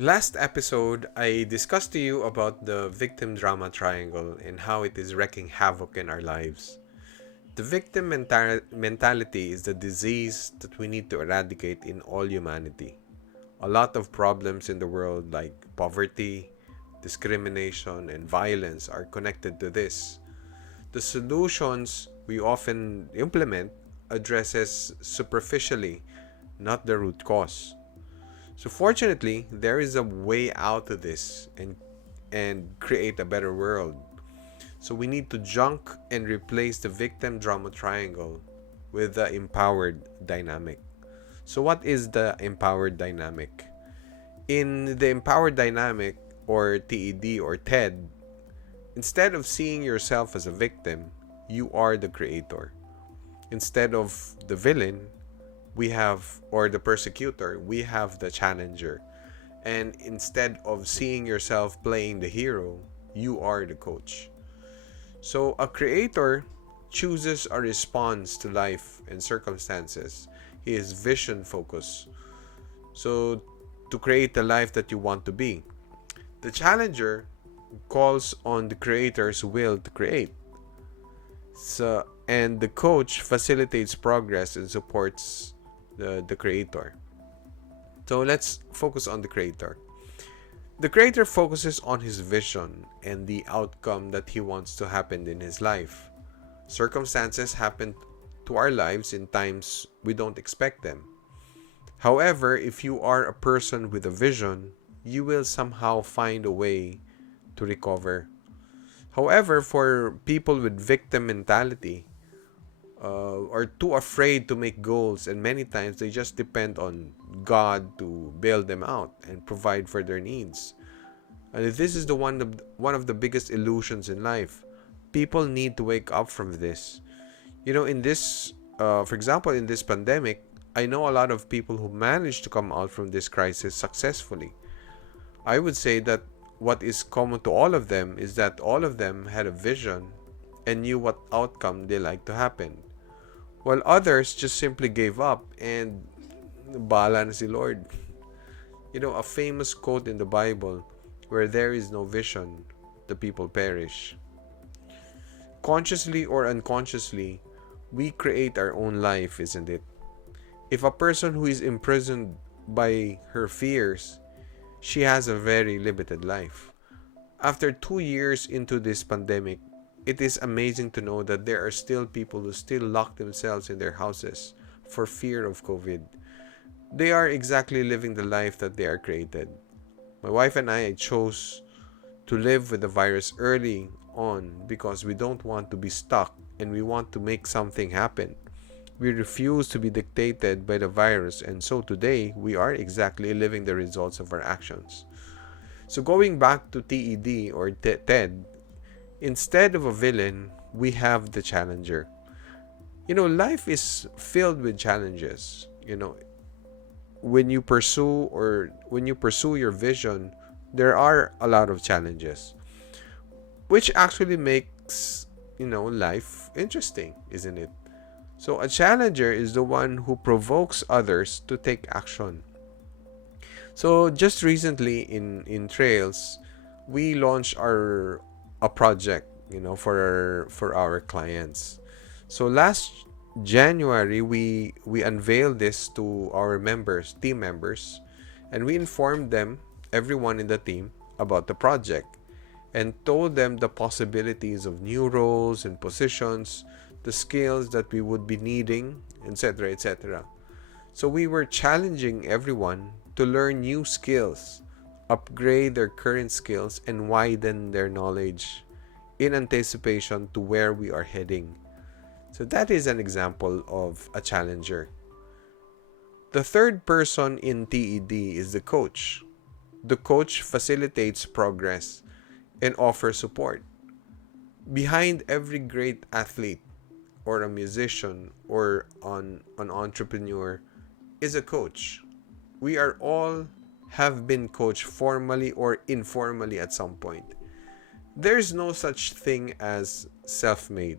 Last episode, I discussed to you about the victim drama triangle and how it is wreaking havoc in our lives. The mentality is the disease that we need to eradicate in all humanity. A lot of problems in the world, like poverty, discrimination, and violence, are connected to this. The solutions we often implement addresses superficially, not the root cause. So fortunately, there is a way out of this and create a better world. So we need to junk and replace the victim drama triangle with the empowered dynamic. So what is the empowered dynamic? In the empowered dynamic, or TED or TED, instead of seeing yourself as a victim, you are the creator. Instead of the villain, we have, or the persecutor, we have the challenger. And instead of seeing yourself playing the hero, you are the coach. So a creator chooses a response to life and circumstances. He is vision focused. So to create the life that you want to be. The challenger calls on the creator's will to create. And the coach facilitates progress and supports the creator. So let's focus on the creator. The creator focuses on his vision and the outcome that he wants to happen in his life. Circumstances happen to our lives in times we don't expect them. However, if you are a person with a vision, you will somehow find a way to recover. However, for people with victim mentality, are too afraid to make goals, and many times they just depend on God to bail them out and provide for their needs. And this is the one of the biggest illusions in life. People need to wake up from this. In this, for example, in this pandemic, I know a lot of people who managed to come out from this crisis successfully. I would say that what is common to all of them is that all of them had a vision and knew what outcome they like to happen. While others just simply gave up and bahala na si Lord. A famous quote in the Bible, where there is no vision, the people perish. Consciously or unconsciously, we create our own life, isn't it? If a person who is imprisoned by her fears, she has a very limited life. After 2 years into this pandemic, it is amazing to know that there are still people who still lock themselves in their houses for fear of COVID. They are exactly living the life that they are created. My wife and I chose to live with the virus early on because we don't want to be stuck and we want to make something happen. We refuse to be dictated by the virus, and so today we are exactly living the results of our actions. So going back to TED or TED, instead of a villain, we have the challenger. Life is filled with challenges. When you pursue your vision, there are a lot of challenges, which actually makes life interesting, isn't it? So a challenger is the one who provokes others to take action. So just recently in Trails, we launched our a project, for our clients. So last January, we unveiled this to our team members, and we informed them, everyone in the team, about the project and told them the possibilities of new roles and positions, the skills that we would be needing, etc., etc. So we were challenging everyone to learn new skills, upgrade their current skills, and widen their knowledge in anticipation to where we are heading. So that is an example of a challenger. The third person in TED is the coach. The coach facilitates progress and offers support. Behind every great athlete or a musician or an entrepreneur is a coach. We are all have been coached formally or informally at some point. There's no such thing as self-made.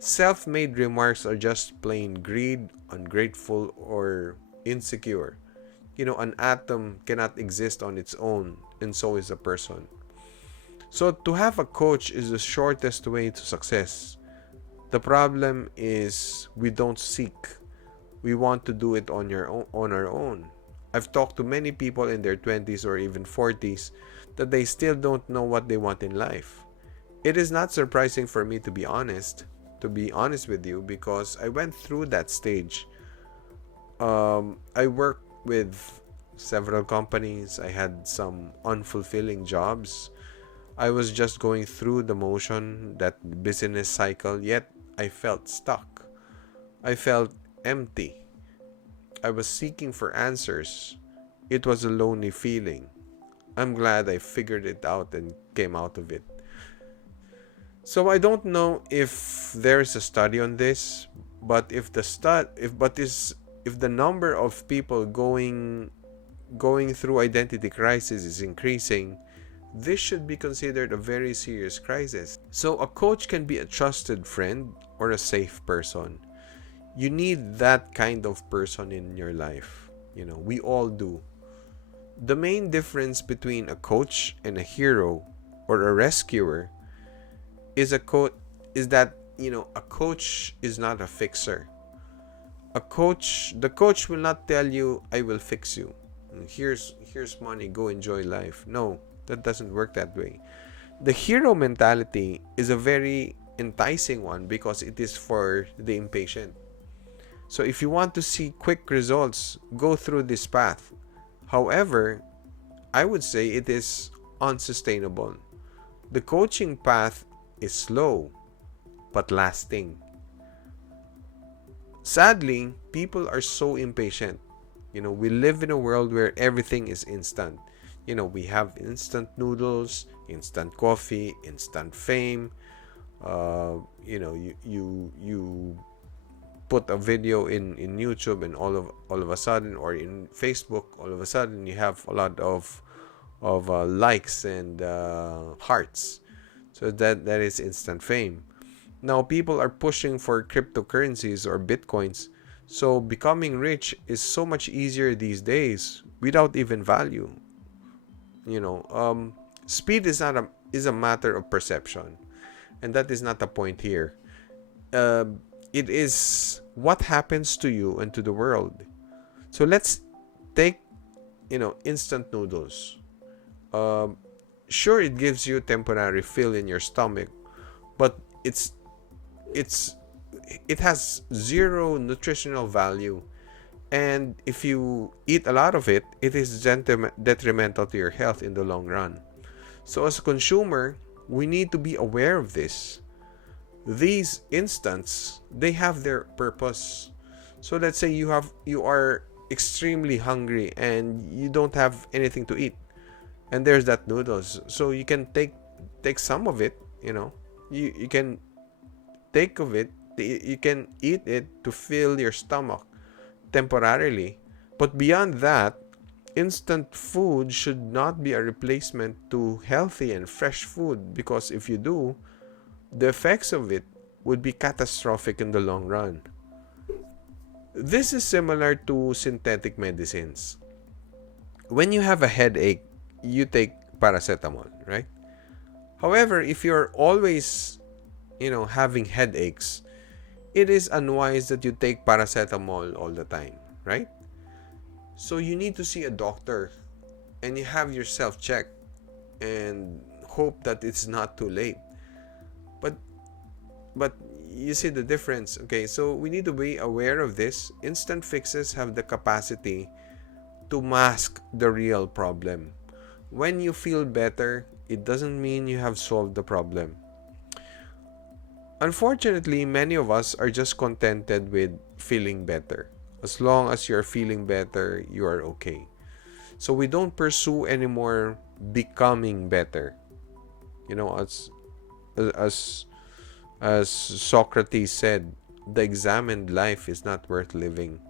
Self-made remarks are just plain greed, ungrateful, or insecure. An atom cannot exist on its own, and so is a person. So to have a coach is the shortest way to success. The problem is we don't seek. We want to do it on our own. I've talked to many people in their 20s or even 40s that they still don't know what they want in life. It is not surprising for me to be honest with you, because I went through that stage. I worked with several companies. I had some unfulfilling jobs. I was just going through the motion, that business cycle, yet I felt stuck. I felt empty. I was seeking for answers. It was a lonely feeling. I'm glad I figured it out and came out of it. So I don't know if there's a study on this, but if the number of people going through identity crisis is increasing, this should be considered a very serious crisis. So a coach can be a trusted friend or a safe person. You need that kind of person in your life. We all do. The main difference between a coach and a hero or a rescuer is that a coach is not a fixer. The coach will not tell you, I will fix you. Here's money, go enjoy life. No, that doesn't work that way. The hero mentality is a very enticing one because it is for the impatient. So if you want to see quick results, go through this path. However, I would say it is unsustainable. The coaching path is slow but lasting. Sadly, people are so impatient. We live in a world where everything is instant. We have instant noodles, instant coffee, instant fame. You put a video in YouTube, and all of a sudden, or in Facebook, all of a sudden you have a lot of likes and hearts. So that is instant fame. Now people are pushing for cryptocurrencies or bitcoins. So becoming rich is so much easier these days without even value. Speed is a matter of perception, and that is not the point here. Uh, it is what happens to you and to the world. So let's take instant noodles. Um, sure, it gives you temporary fill in your stomach, but it's it has zero nutritional value, and if you eat a lot of it, it is detrimental to your health in the long run. So as a consumer, we need to be aware of this. These instants, they have their purpose. So let's say you are extremely hungry and you don't have anything to eat, and there's that noodles, so you can take some of it. You can take of it, you can eat it to fill your stomach temporarily. But beyond that, instant food should not be a replacement to healthy and fresh food, because if you do, the effects of it would be catastrophic in the long run. This is similar to synthetic medicines. When you have a headache, you take paracetamol, right? However, if you're always, having headaches, it is unwise that you take paracetamol all the time, right? So you need to see a doctor and you have yourself checked and hope that it's not too late. But but you see the difference. Okay, so we need to be aware of this. Instant fixes have the capacity to mask the real problem. When you feel better, it doesn't mean you have solved the problem. Unfortunately, many of us are just contented with feeling better. As long as you're feeling better, you are okay. So we don't pursue anymore becoming better. As as Socrates said, the examined life is not worth living.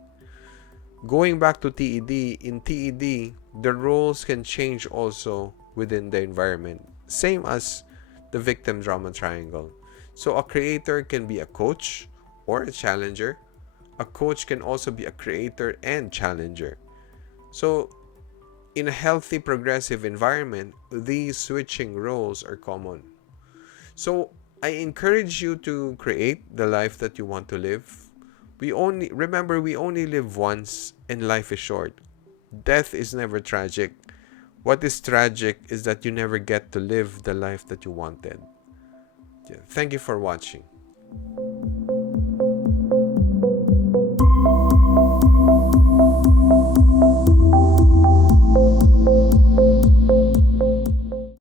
Going back to TED, in TED, the roles can change also within the environment, same as the victim drama triangle. So a creator can be a coach or a challenger. A coach can also be a creator and challenger. So, in a healthy, progressive environment, these switching roles are common. So, I encourage you to create the life that you want to live. We only live once and life is short. Death is never tragic. What is tragic is that you never get to live the life that you wanted. Yeah, thank you for watching.